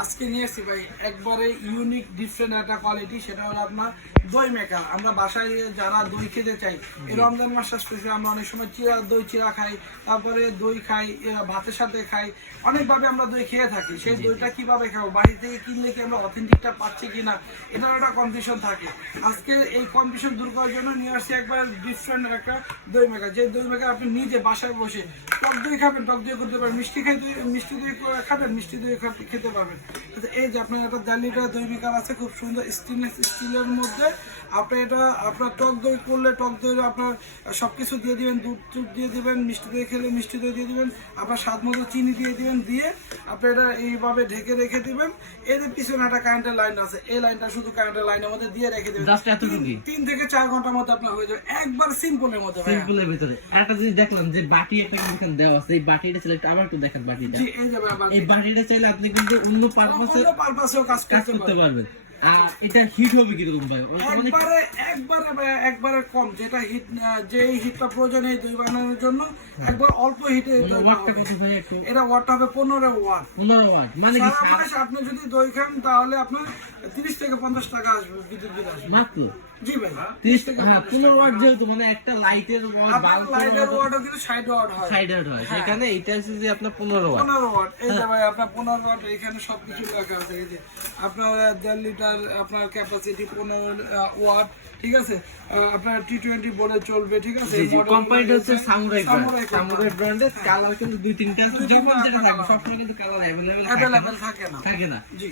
আজকে নিয়ে এসেছি ভাই একবারে ইউনিক ডিফারেন্ট একটা কোয়ালিটি, সেটা হলো আপনার দই মেকার। আমরা বাসায় যারা দই খেতে চাই, এই রমজান মাস আসতেছে, আমরা অনেক সময় চিরা খাই, তারপরে দই খাই, ভাতের সাথে খাই, অনেকভাবে আমরা দই খেয়ে থাকি। সেই দইটা কিভাবে খাবো, বাড়ি থেকে কিনলে কি আমরা অথেন্টিকটা পাচ্ছি কিনা, এটার একটা কনফিউশন থাকে। আজকে এই কনফিউশন দূর করার জন্য নিয়ে আসছি একবার ডিফারেন্ট একটা দই মেকার। যে দই মেকার আপনি নিজে বাসায় বসে টক দই খাবেন, টক দই করতে পারবেন, মিষ্টি দই খাবেন, মিষ্টি দই খেতে পারবেন। এই যে আপনার একটা 1.5 লিটার দই মেকার আছে, খুব সুন্দর স্টেনলেস স্টিলের মধ্যে। আপনি এটা আপনার টক দই করলে টক দই আপনার সবকিছু দিয়ে দিবেন, দুধ দিয়ে দিবেন, মিষ্টি দই খেলে মিষ্টি দই দিয়ে দিবেন, আপনার স্বাদ মতো চিনি দিয়ে দিবেন, দিয়ে আপনি এটা এইভাবে ঢেকে রেখে দিবেন। এর পিছনে একটা কারেন্টের লাইন আছে, এই লাইনটা শুধু কারেন্টের লাইনের মধ্যে দিয়ে রেখে দিবেন। 3 থেকে 4 ঘন্টার মধ্যে আপনার হয়ে যাবে, একবার সিম্পলের মধ্যে। সিম্পলের ভিতরে একটা জিনিস দেখলাম যে বাটি একটা কিন্তু দেওয়া আছে, এই বাটিটা সিলেক্ট আবার একটু দেখেন বাটিটা। জি, এই যে এই বাটিটা চাইলে আপনি কিন্তু অন্য পারপাসেও কাজ করতে পারবেন। এটা হিট হবে কিরকম ভাই? একবারে কম, যেটা হিট, যে হিটটা প্রয়োজন এই দই বানানোর জন্য, একবার অল্প হিটে এটা ওয়াটটা হবে 15 ওয়াট। 15 ওয়াট মানে কি? আপনি যদি দই খান তাহলে আপনার 30 থেকে 50 টাকা আসবে বিদ্যুৎ বিল আসবে মাত্র। জি ভাই, 30 থেকে 15 ওয়াট, যেহেতু মানে একটা লাইটের লাইটের ওয়াটও কিন্তু 60 ওয়াট হয়, 60 ওয়াট হয়, সেখানে এইটা হচ্ছে যে আপনার 15 ওয়াট। 15 ওয়াট। এই যে ভাই আপনার 15 ওয়াট, এখানে সবকিছু লেখা আছে। এই যে আপনার 1.5 লিটার আপনার ক্যাপাসিটি 15 ওয়াট, ঠিক আছে। আপনার T20 বলে চলবে, ঠিক আছে। কোম্পানিটা হচ্ছে সামুরাই ব্র্যান্ডের। কালার কিন্তু 2-3টা, যখন যেটা থাকবে সবসময় কিন্তু কালার अवेलेबल থাকে না। থাকে না। জি।